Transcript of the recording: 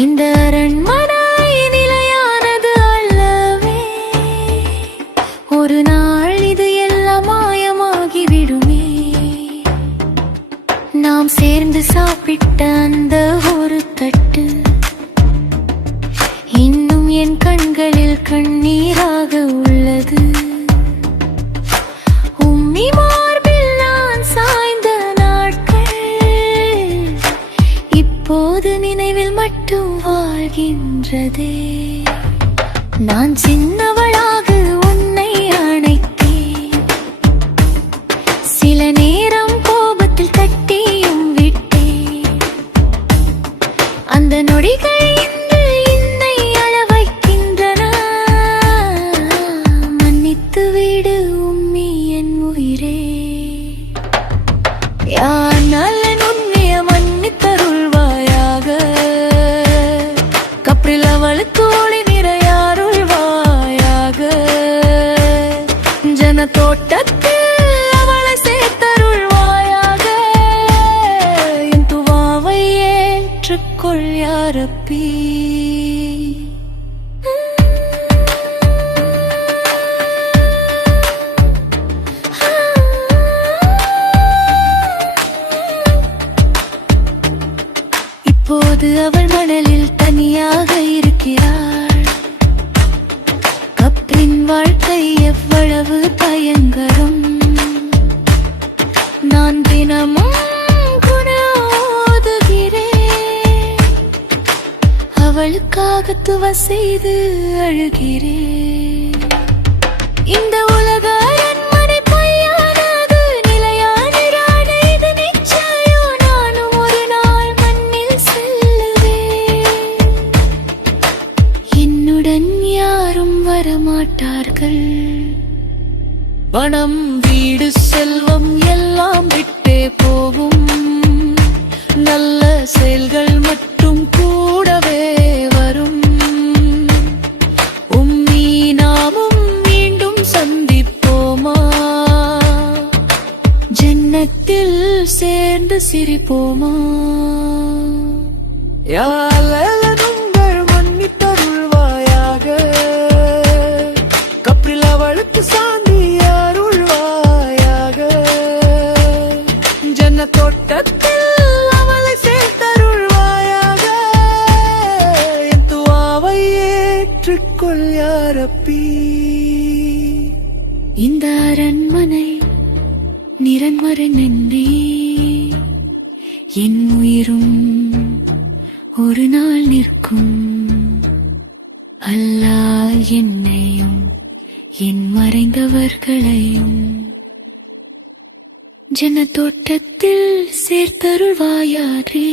இந்த அரண்மனை நிலையானது அல்லவே, ஒரு நாள் இது எல்லாம் மாயமாகிவிடுமே. நாம் சேர்ந்து சாப்பிட்ட அந்த ஒரு தட்டு இன்னும் என் கண்களில் கண்ணீராக உள்ளது. உம்மி மார்பில் நான் சாய்ந்த நாட்கள் இப்போது நினைவில் மட்டும் வாழ்கின்றதே. நான் சின்னவளாக உன்னை அணைத்தேன், சில நேரம் கோபத்தில் தட்டியும் விட்டேன். அந்த நொடிகள் இன்று என்னை அழ வைக்கின்றன. மன்னித்து விடு உம்மி என் உயிரே. யார் நல்லன் உன்னைய மன்னித்தருள்வாயாக. கப்ரில் அவளுக்கு ஒளி நிறையாருள்வாயாக. ஜன தோட்டத்தில் அவளை சேர்த்தருள்வாயாக. என் துவாவை ஏற்றுக்கொள் யா ரப்பி. இப்போது அவள் மணலில் தனியாக இருக்கிறாள். கப்ரின் வாழ்க்கை எவ்வளவு பயங்கரம். நான் தினமும் ஓதுகிறேன், அவளுக்காக துவா செய்து அழுகிறேன். இந்த உலக அரண்மனை பொய்யானது, நிலையானது இது நிச்சயம். நானும் ஒரு நாள் மண்ணில் செல்லுவேன், என்னுடன் யாரும் வரமாட்டார்கள். பணம் வீடு செல்வம் எல்லாம் விட்டே போகும், நல்ல செயல்கள் மட்டும் கூடவே வரும். உம்மி நாமும் மீண்டும் சந்திப்போமா, ஜன்னத்தில் சேர்ந்து சிரிப்போமா. யா அல்லன் உங்கள் மன்னித்தருள்வாயாக. கப்ரில் அவளுக்கு சாந்தி அருள்வாயாக. ஜன்ன தோட்டத்தில் அவளை சேர்த்தருள்வாயாக. என் துவாவை ஏற்றுக்கொள் யா ரப்பி. இந்த அரண்மனை நிரன்மறை நன்றி, என் உயிரும் ஒரு நாள் நிற்கும். அல்லாஹ் என்னையும் என் மறைந்தவர்களையும் ஜன தோட்டத்தில் சேர்த்தருள்வாயாரே.